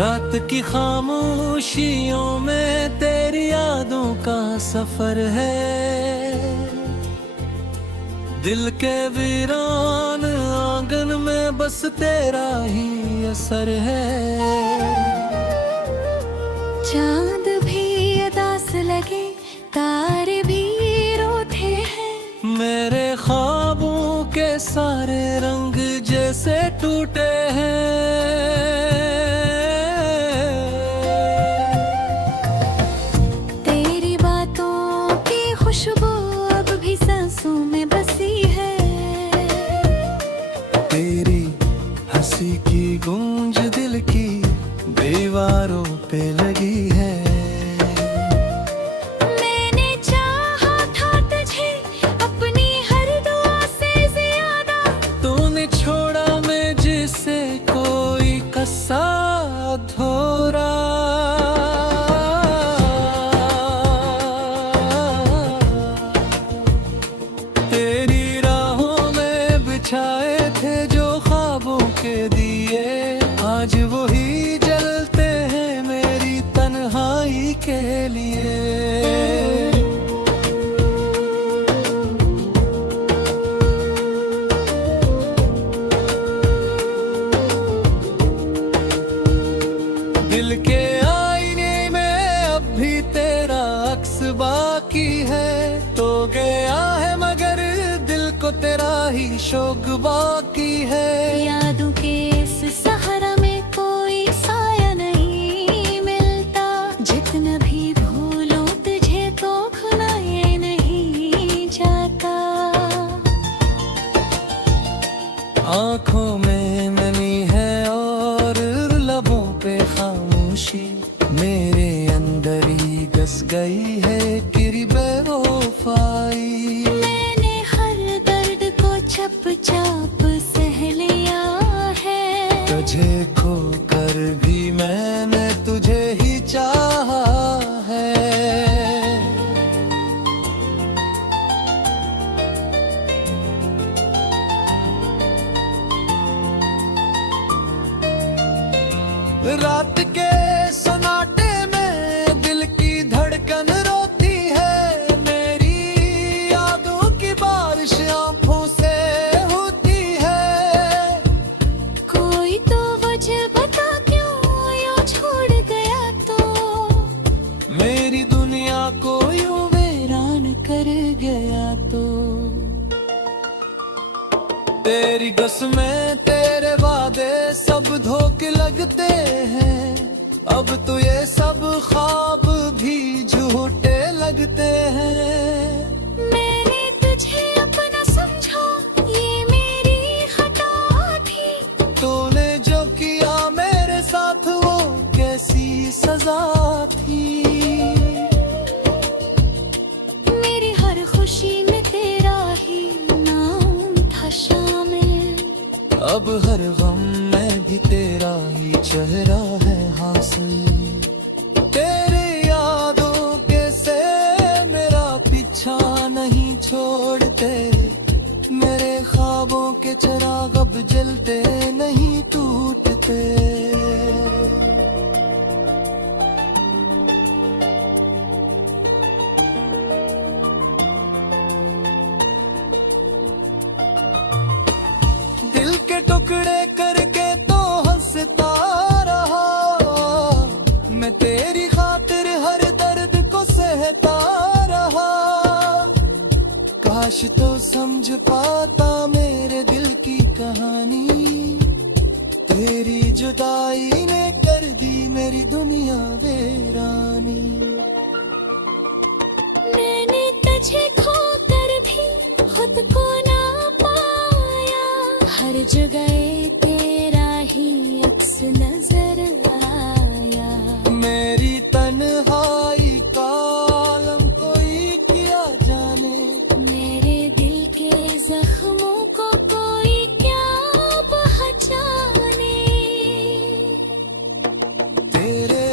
रात की खामोशियों में तेरी यादों का सफर है। दिल के वीरान आंगन में बस तेरा ही असर है। चांद भी उदास लगे, तारे भी रोते हैं। मेरे ख्वाबों के सारे रंग जैसे टूटे हैं। तेरी बातों की खुशबू अब भी सांसों में बसी है। तेरी हंसी की गूंज दिल की दीवारों पे लगी है। मैंने चाहा था तुझे अपनी हर दुआ से ज्यादा। तूने छोड़ा मैं जिसे कोई कसा धोरा। तेरी राहों में बिछाए थे जो ख्वाबों के दिए, आज वही जलते हैं मेरी तन्हाई के लिए। दिल के आईने में अब भी तेरा अक्स बाकी है। तो गया है मगर दिल को तेरा ही शौक बाकी है। यादों के इस सहारा में कोई साया नहीं मिलता। जितना भी भूलूं तुझे तो भुलाए नहीं जाता। आँखों में नमी है और लबों पे खामोशी, मेरे अंदर ही घस गई है तेरी बेवफाई। मैंने हर दर्द को चुपचाप सह लिया है। तुझे खोकर भी मैंने तुझे ही चाहा है। रात के सन्नाटे में दिल की धड़कन रोती है। मेरी यादों की बारिश आंखों से होती है। कोई तो वजह बता क्यों यूं छोड़ गया तो। मेरी दुनिया को यूं वीरान कर गया तो। तेरी कसमें तेरे वादे सब धोखे लगते हैं। अब तो ये सब ख्वाब भी झूठे लगते हैं। मैंने तुझे अपना समझा, ये मेरी खता थी। तूने जो किया मेरे साथ वो कैसी सजा थी। मेरी हर खुशी में तेरा ही नाम था शामिल। अब हर गम में भी तेरा ही चेहरा है हासिल। तेरी यादों के से मेरा पीछा नहीं छोड़ते। मेरे ख्वाबों के चिराग अब जलते नहीं टूटते। दिल के टुकड़े करके तो हंसता रहा। मैं तेरी खातिर हर दर्द को सहता रहा। काश तो समझ पाता मेरे दिल की कहानी। तेरी जुदाई ने कर दी मेरी दुनिया वीरानी। मैंने तुझे खोकर भी खुद को ना पाया। हर जगह तेरा ही अक्स नजर आया। मेरी तन्हाई का आलम कोई क्या जाने। मेरे दिल के जख्मों को कोई क्या पहचाने। तेरे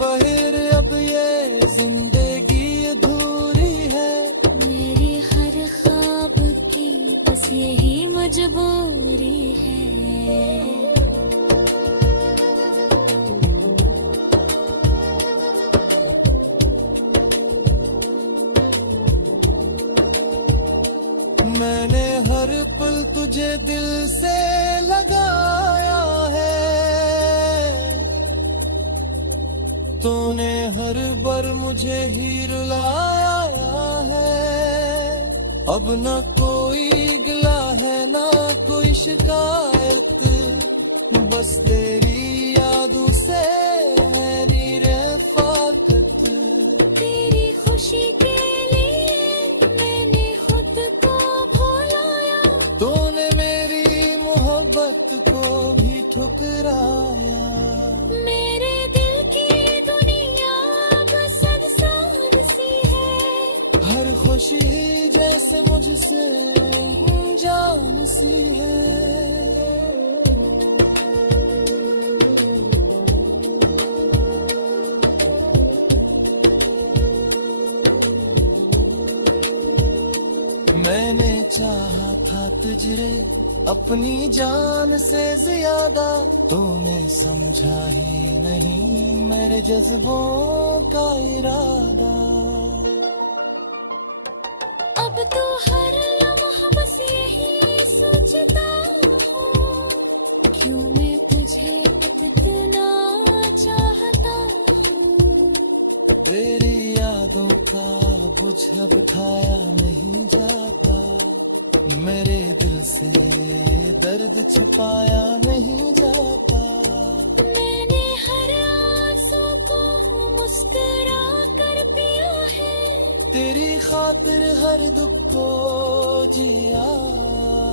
बहिर अब ये जिंदगी अधूरी है। मेरी हर ख्वाब की बस यही मजबूरी है। मैंने हर पल तुझे दिल से लगाया है, तूने हर बार मुझे ही रुलाया है। अब न कोई गिला है ना कोई शिकायत, बस तेरी यादों से है नीरफ़ाक़त। तेरी खुशी के लिए मैंने खुद को भुलाया, तूने मेरी मोहब्बत को भी ठुकराया। मेरे दिल की दुनिया बस अनजान सी है, हर खुशी जैसे मुझसे जान सी है। मैंने चाहा था तुझे अपनी जान से ज्यादा, तूने समझा ही नहीं मेरे जज्बों का इरादा। अब तो हर लम्हा बस यही सोचता हूँ, क्यों मैं तुझे इतना चाहता हूँ। तेरी यादों का बुझा बिठाया नहीं जाता, मेरे दिल से दर्द छुपाया नहीं जाता। मैंने हर आंसू को मुस्कुरा कर पिया है, तेरी खातिर हर दुख को जिया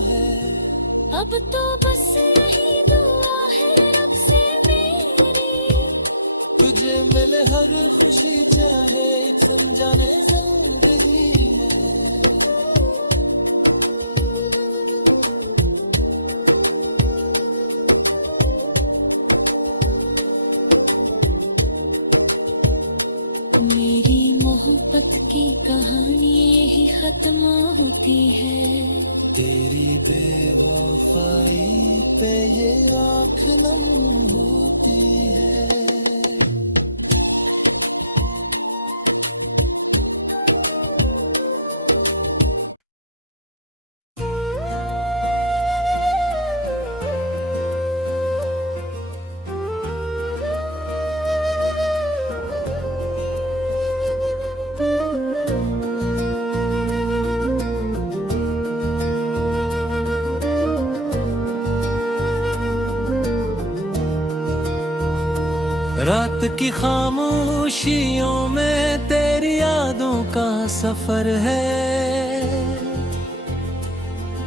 है। अब तो बस यही दुआ है रब से मेरी, तुझे मिले हर खुशी चाहे एक अनजाने जिंदगी है। मेरी मोहब्बत की कहानी यही खत्म होती है, तेरी बेवफाई पे ये आँख नम होती है। रात की खामोशियों में तेरी यादों का सफर है,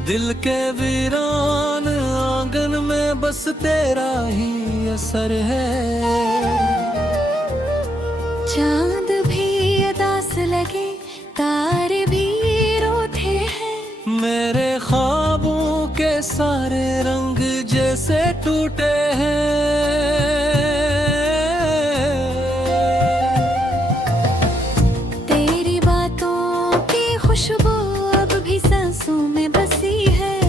दिल के वीरान आंगन में बस तेरा ही असर है। चांद भी उदास लगे तारे भी रोते हैं, मेरे ख्वाबों के सारे रंग जैसे टूटे हैं। तेरी बातों की खुशबू अब भी सांसों में बसी है,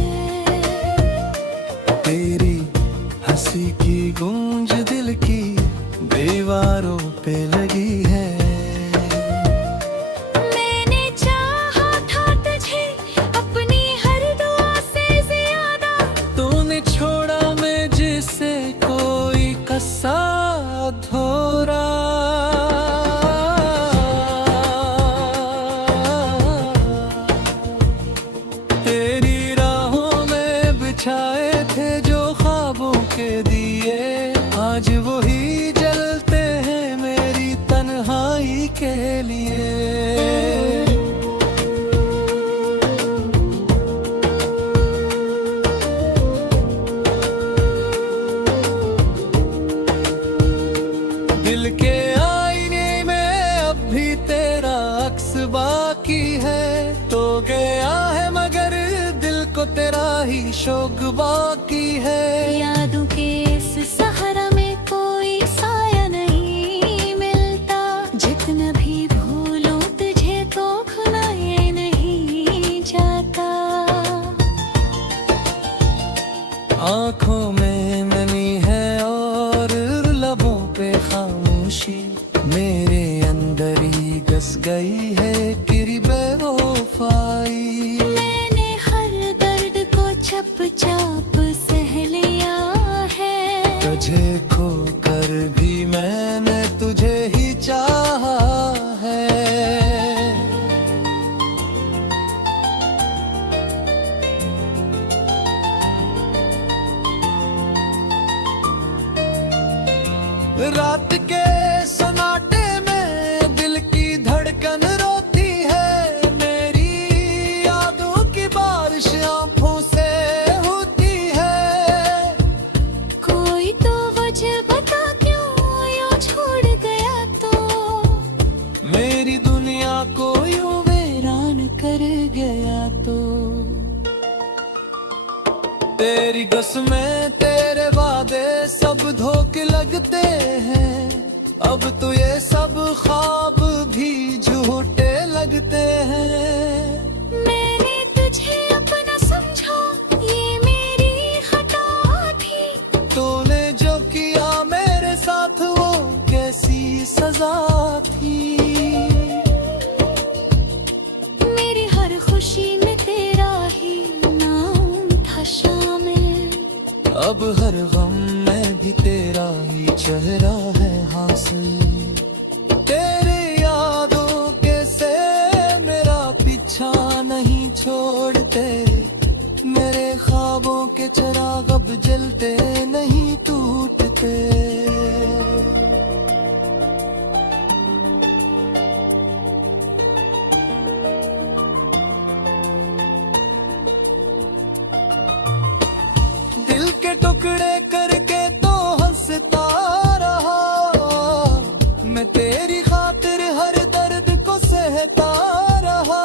तेरी हंसी की गूंज दिल की दीवारों पे लगी है। मैंने चाहा था तुझे अपनी हर दुआ से ज्यादा, तूने छोड़ा मैं जिसे कोई कसा धोरा। तेरी राहों में बिछाए थे जो ख्वाबों के दिए, आज वही जलते हैं मेरी तन्हाई के लिए। दिल के आईने में अब भी तेरा अक्स बाकी है, तो गया है मगर दिल को तेरा ही शौक बाकी है। यादों के इस सहारा में कोई साया नहीं मिलता, जितना भी भूलूं तुझे तो भुलाए नहीं जाता। आँखों में नमी है और लबों पे खामोशी, मेरे अंदर ही घस गई है तेरी बेवफाई। मैंने रात के सन्नाटे में दिल की धड़कन रोती है, मेरी यादों की बारिश आंखों से होती है। कोई तो वजह बता क्यों यूं छोड़ गया तो, मेरी दुनिया को यूं वीरान कर गया तो। तेरी कसमें तेरे वादे सब धोखे लगते हैं, अब तो ये सब ख्वाब भी झूठे लगते हैं। मैंने तुझे अपना समझा ये मेरी खता थी, तूने जो किया मेरे साथ वो कैसी सजा थी। मेरी हर खुशी में तेरा ही नाम था शामिल, अब हर गम में भी तेरा ही चेहरा है हासिल। तेरे यादों के से मेरा पीछा नहीं छोड़ते, मेरे ख्वाबों के चिराग अब जलते नहीं टूटते। दिल के टुकड़े करके तो हंसता रहा, मैं तेरी खातिर हर दर्द को सहता रहा।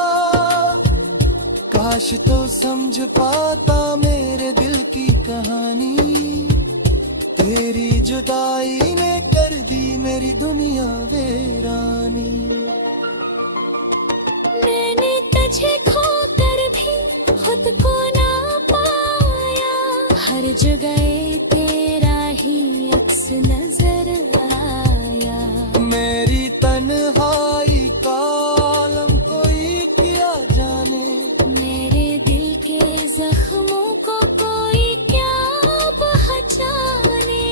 काश तो समझ पाता मेरे दिल की कहानी, तेरी जुदाई ने कर दी मेरी दुनिया वीरानी। मैंने तुझे खोकर भी खुद को ना पाया, हर जगह तेरा ही अक्स नजर आया। मेरी तन्हाई का आलम कोई क्या जाने, मेरे दिल के जख्मों को कोई क्या पहचाने।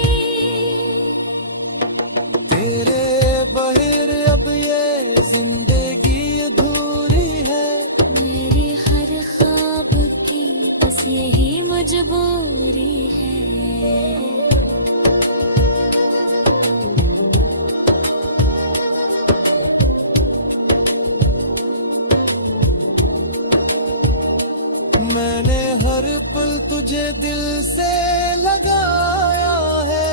तेरे बहिर अब ये जिंदगी अधूरी है, मेरे हर ख्वाब की बस यही मजबूरी है। मैंने हर पल तुझे दिल से लगाया है,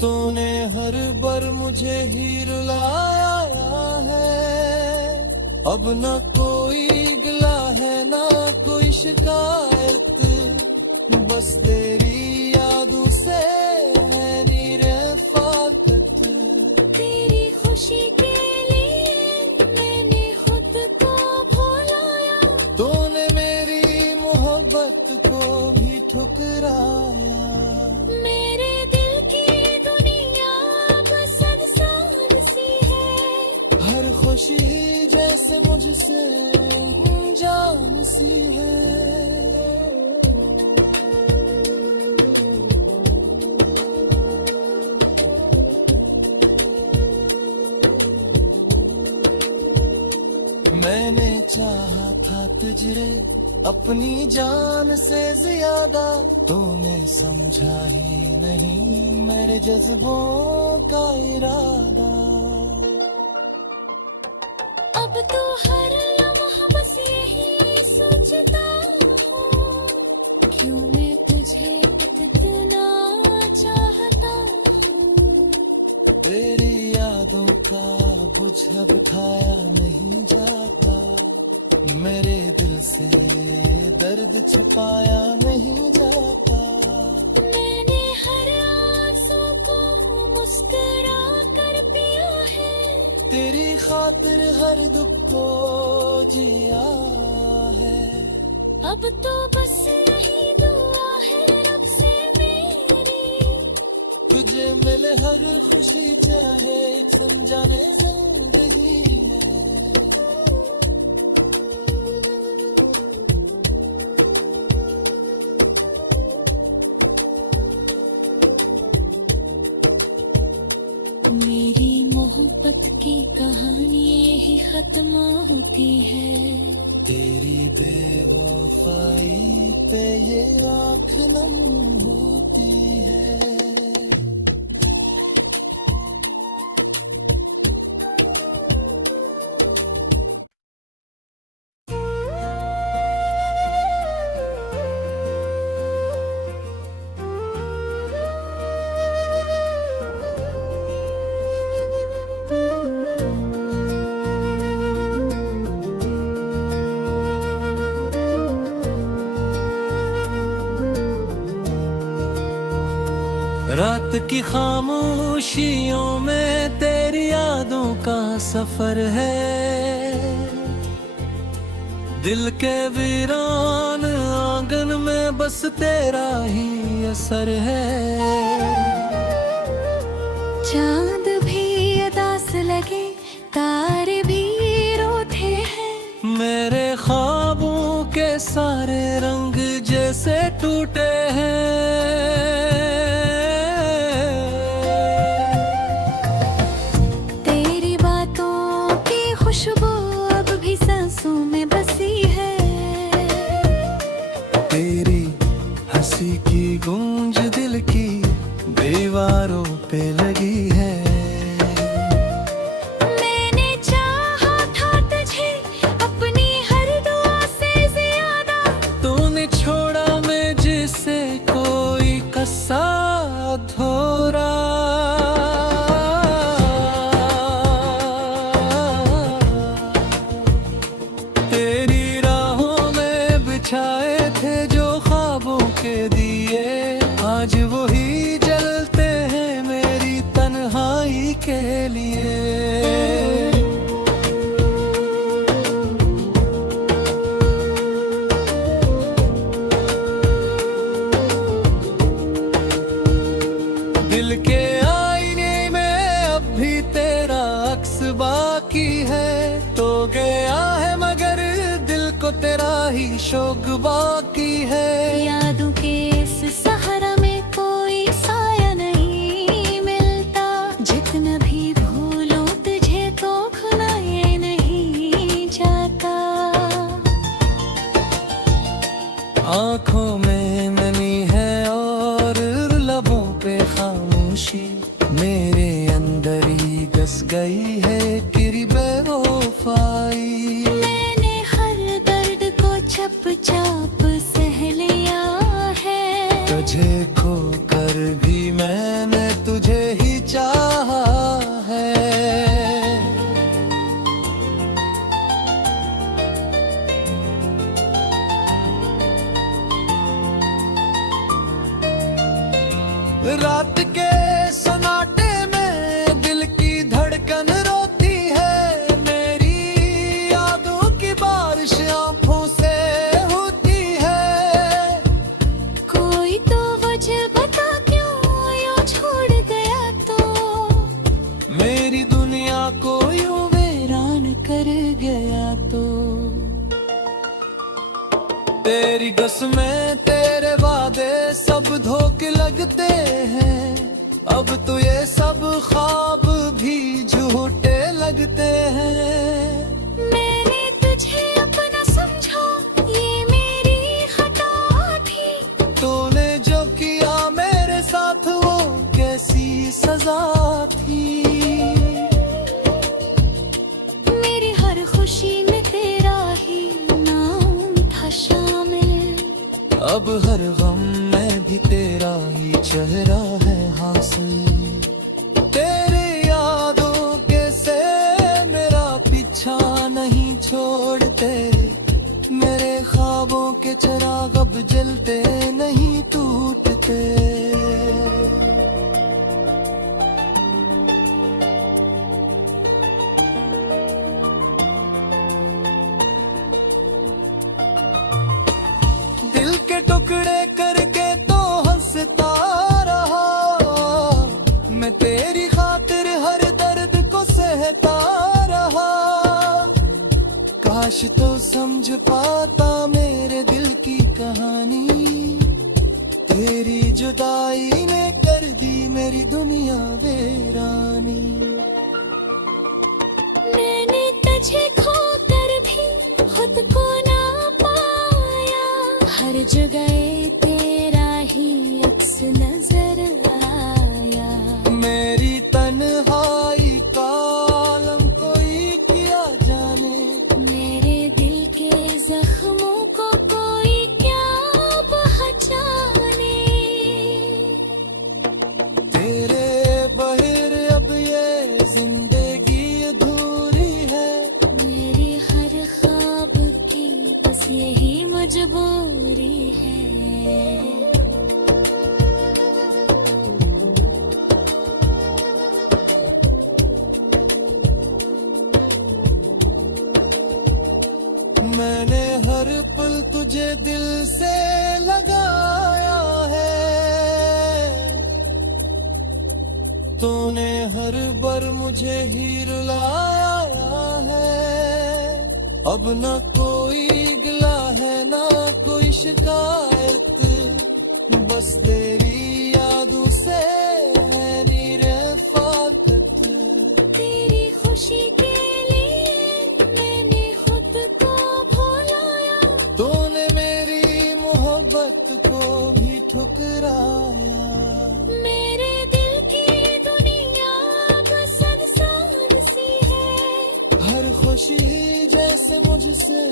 तूने हर बार मुझे ही रुलाया है। अब न कोई गिला है ना कोई शिकायत, बस तेरी यादों से है नीरफ़ाक़त। तेरी खुशी के लिए मैंने खुद को भुलाया, तूने मेरी मोहब्बत को भी ठुकराया। मेरे दिल की दुनिया बस अनसान सी है, हर खुशी जैसे मुझसे जान सी है। मैंने चाहा था तुझे अपनी जान से ज्यादा, तूने समझा ही नहीं मेरे जज्बों का इरादा। अब तो हर लम्हा बस यही सोचता हूँ, क्यों मैं तुझे इतना चाहता हूँ। तेरी यादों का बुझा बिठाया नहीं जाता, मेरे दिल से दर्द छुपाया नहीं जाता। मैंने हर आंसू को मुस्कुरा कर पिया है, तेरी खातिर हर दुख को जिया है। अब तो बस यही दुआ है रब से मेरी, तुझे मिले हर खुशी चाहे एक अनजाने जिंदगी है। मेरी मोहब्बत की कहानी यही खत्म होती है। तेरी बेवफाई पे ये आँख नम होती है। रात की खामोशियों में तेरी यादों का सफर है। दिल के वीरान आंगन में बस तेरा ही असर है। चांद भी उदास लगे, तारे भी रोते हैं। मेरे ख्वाबों के सारे रंग जैसे टूटे हैं। खुशबू अब भी सांसों में बसी है। तेरी हंसी की गूंज दिल की दीवारों पे लगी है। मैंने चाहा था तुझे अपनी हर दुआ से ज्यादा। तूने छोड़ा मैं जिसे कोई कसा धोरा। छाए थे जो ख्वाबों के दिए, आज वही जलते हैं मेरी तन्हाई के लिए। दिल के आईने में अब भी तेरा अक्स बाकी है। तो गया है मगर दिल को तेरा ही शौक बाकी है। यादों के इस सहारा में कोई साया नहीं मिलता। जितना भी भूलो तुझे तो भुलाए नहीं जाता। आँखों में नमी है और लबों पे खामोशी। मेरे अंदर ही घस गई है तेरी बेवफाई। चुपचाप सह लिया है। तुझे खोकर भी मैंने तुझे ही चाहा है। रात के सन्नाटे में दिल की धड़कन रोती है। मेरी यादों की बारिश आँखों से बता क्यों यूं छोड़ गया तो। मेरी दुनिया को यूं वीरान कर गया तो। तेरी कसमें तेरे वादे सब धोखे लगते हैं। अब तो ये सब ख्वाब भी झूठे लगते हैं। मैंने तुझे अपना समझा, ये मेरी खता थी। तूने जो किया मेरे साथ वो कैसी सजा थी। मेरी हर खुशी में तेरा ही नाम था शामिल। अब हर गम में भी तेरा ही चेहरा है हासिल। तेरे यादों के से मेरा पीछा नहीं छोड़ते। मेरे ख्वाबों के चिराग अब जलते नहीं टूटते। दिल के टुकड़े करके तो हंसता रहा। मैं तेरी खातिर हर दर्द को सहता रहा। काश तो समझ पाता मेरे दिल की कहानी। तेरी जुदाई ने कर दी मेरी दुनिया वीरानी। मैंने तुझे खोकर भी खुद को मैंने हर पल तुझे दिल से लगाया है, तूने हर बार मुझे ही रुलाया है। अब न कोई गिला है ना कोई शिकायत, बस तेरी यादों से है नीरफ़ाक़त। तेरी खुशी के लिए मैंने खुद को भुलाया, तूने मेरी मोहब्बत को भी ठुकराया। मेरे दिल की दुनिया बस सुनसान सी है, हर खुशी जैसे मुझसे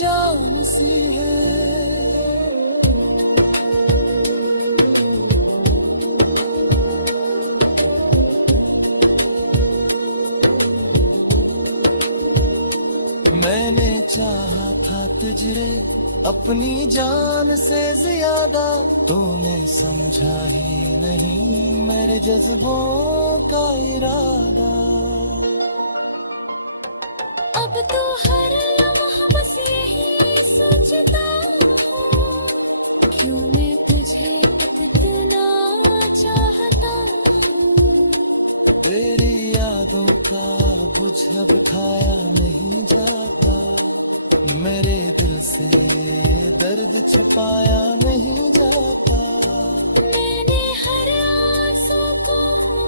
जान सी है। मैंने चाहा था तुझे अपनी जान से ज्यादा, तूने समझा ही नहीं मेरे जज्बों का इरादा। अब तो हर लम्हा बस यही सोचता हूँ, क्यों मैं तुझे इतना चाहता हूँ। तेरी यादों का बुझ अब उठाया नहीं जाता, मेरे दिल से दर्द छुपाया नहीं जाता। मैंने हर आंसू को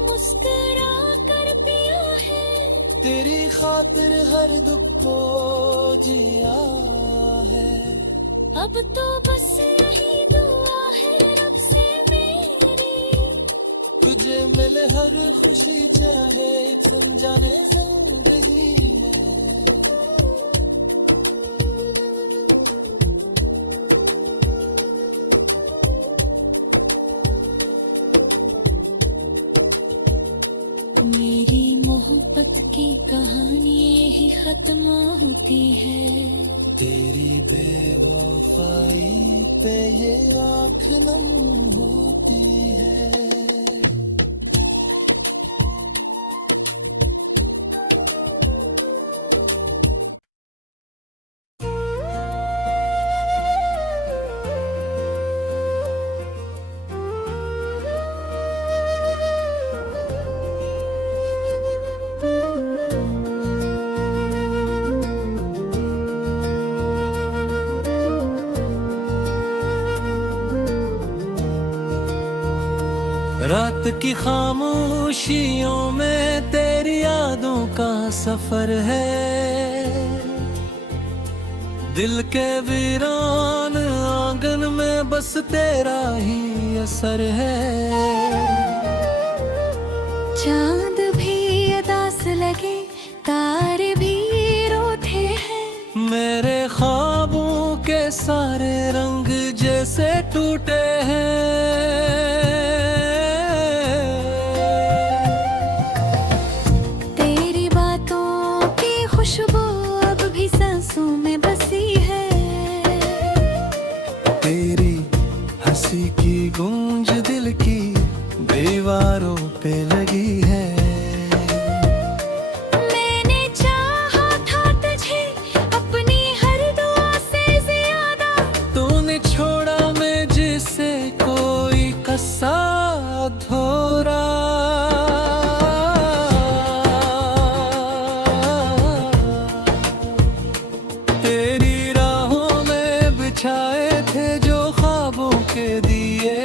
मुस्कुरा कर पिया है, तेरी खातिर हर दुख को जिया है। अब तो बस यही दुआ है रब से मेरी, तुझे मिले हर खुशी चाहे एक अनजाने जिंदगी है। मेरी मोहब्बत की कहानी यही खत्म होती है, तेरी बेवफाई पे ये आँख नम होती है। रात की खामोशियों में तेरी यादों का सफर है, दिल के वीरान आंगन में बस तेरा ही असर है। चांद भी उदास लगे तारे भी रोते हैं, मेरे ख्वाबों के सारे रंग जैसे टूटे हैं। तेरी बातों की खुशबू अब भी सांसों में बसी है, तेरी हंसी की गूंज दिल की दीवारों पे लगी है। मैंने चाहा था तुझे अपनी हर दुआ से ज्यादा, तूने छोड़ा मैं जिसे कोई कसा धोरा। तेरी राहों में बिछाए थे जो ख्वाबों के दिए,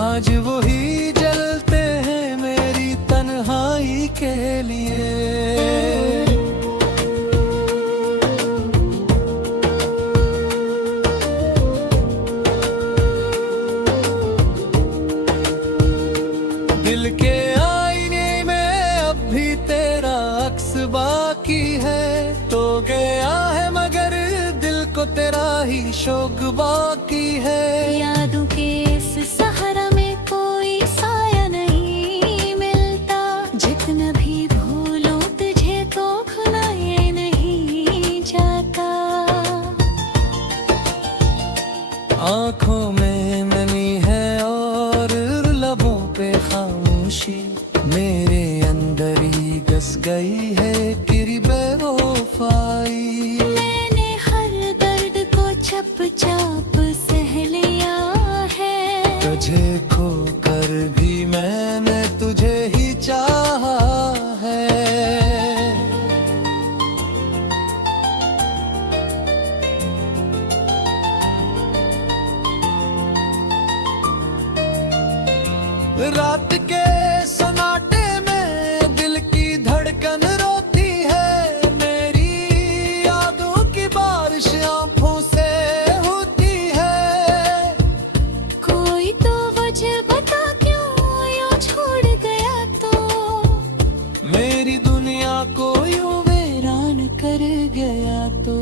आज वही जलते हैं मेरी तन्हाई के लिए। दिल के आईने में अब भी तेरा अक्स बाकी है, तो गया है मगर दिल को तेरा ही शौक बाकी है। यादों के इस सहारा में कोई साया नहीं मिलता, जितना भी भूलूं तुझे तो भुलाए नहीं जाता। आँखों में नमी है और लबों पे खामोशी, मेरे अंदर ही घस गई है तेरी बेवफाई। मैंने रात के सन्नाटे में दिल की धड़कन रोती है, मेरी यादों की बारिश आंखों से होती है। कोई तो वजह बता क्यों यूं छोड़ गया तो, मेरी दुनिया को यूं वीरान कर गया तो।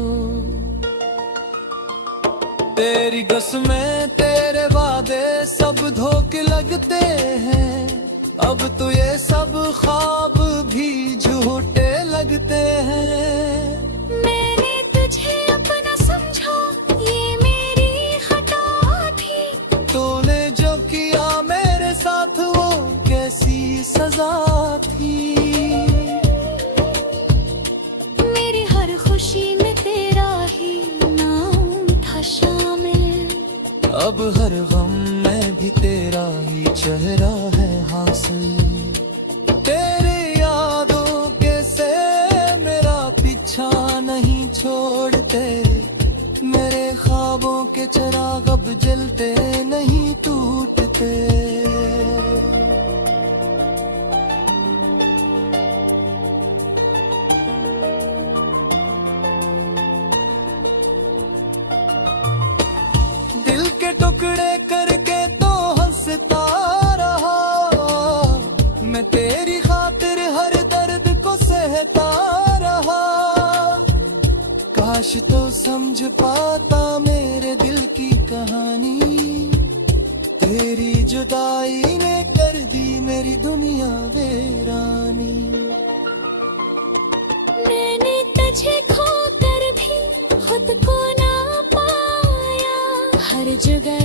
तेरी कसमें तेरे वादे सब धोखे लगते हैं, अब तो ये सब ख्वाब भी झूठे लगते हैं। मैंने तुझे अपना समझा ये मेरी खता थी, तूने जो किया मेरे साथ वो कैसी सजा थी। मेरी हर खुशी में तेरा ही नाम था शामिल, अब हर गम में भी तेरा ही चेहरा है हासिल। तेरी यादों के से मेरा पीछा नहीं छोड़ते, मेरे ख्वाबों के चिराग अब जलते नहीं टूटते। दिल के टुकड़े करके तो हंसता रहा, मैं तेरी खातिर हर दर्द को सहता रहा। काश तो समझ पाता मेरे दिल की कहानी, तेरी जुदाई ने कर दी मेरी दुनिया वीरानी। मैंने तुझे खोकर भी खुद को ना पाया, हर जगह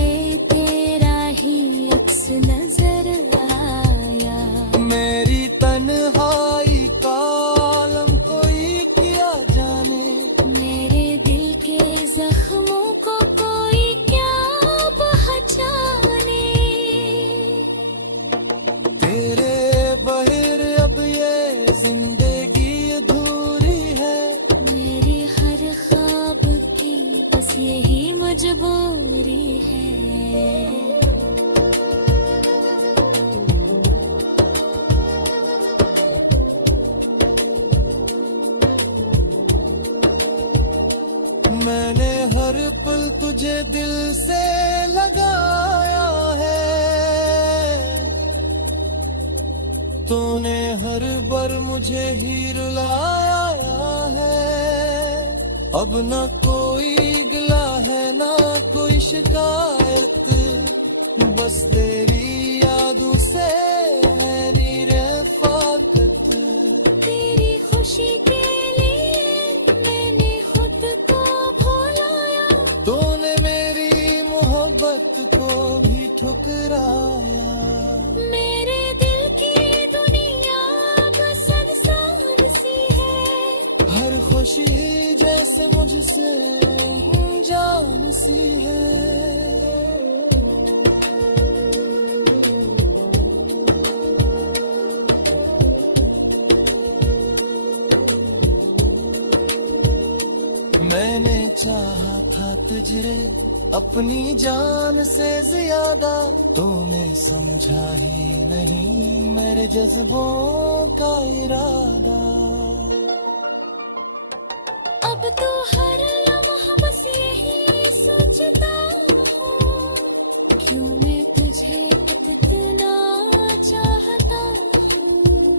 तेरा ही अक्स नजर आया। मेरी तन्हाई का आलम कोई किया जाने, मेरे दिल के जख्मों को कोई क्या पहचाने। तेरे बहिर अब ये जिंदगी अधूरी है, मेरे हर ख्वाब की बस यही मजबूरी है। मैंने हर पल तुझे दिल से लगाया है, तूने हर बार मुझे ही रुलाया है। अब न कोई गिला है ना कोई शिकायत, बस तेरी यादों से है निरफाकत। तेरी खुशी के लिए मैंने खुद को भुलाया, तूने मेरी मोहब्बत को भी ठुकराया। मेरे दिल की दुनिया बस संसार सी है, हर खुशी जैसे मुझसे जान सी है। मैंने चाहा था तुझे अपनी जान से ज्यादा, तूने समझा ही नहीं मेरे जज्बों का इरादा। अब तो हर लम्हा बस यही सोचता हूँ, क्यों मैं तुझे इतना चाहता हूँ।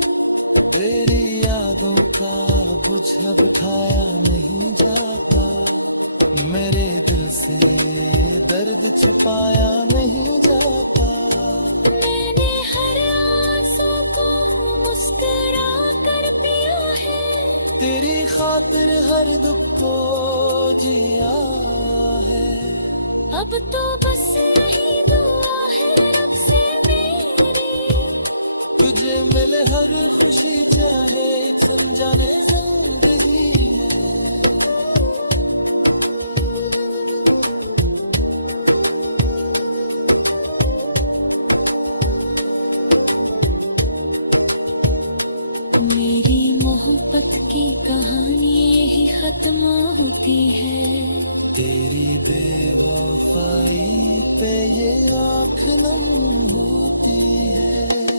तेरी यादों का बुझ बिठाया नहीं जाता, मेरे दिल से दर्द छुपाया नहीं जाता। मैंने हर आंसू को मुस्कुरा कर पिया है, तेरी खातिर हर दुख को जिया है। अब तो बस यही दुआ है रब से मेरी, तुझे मिले हर खुशी चाहे एक अनजाने जिंदगी है। मेरी मोहब्बत की कहानी यही खत्म होती है। तेरी बेवफाई पे ये आँख नम होती है।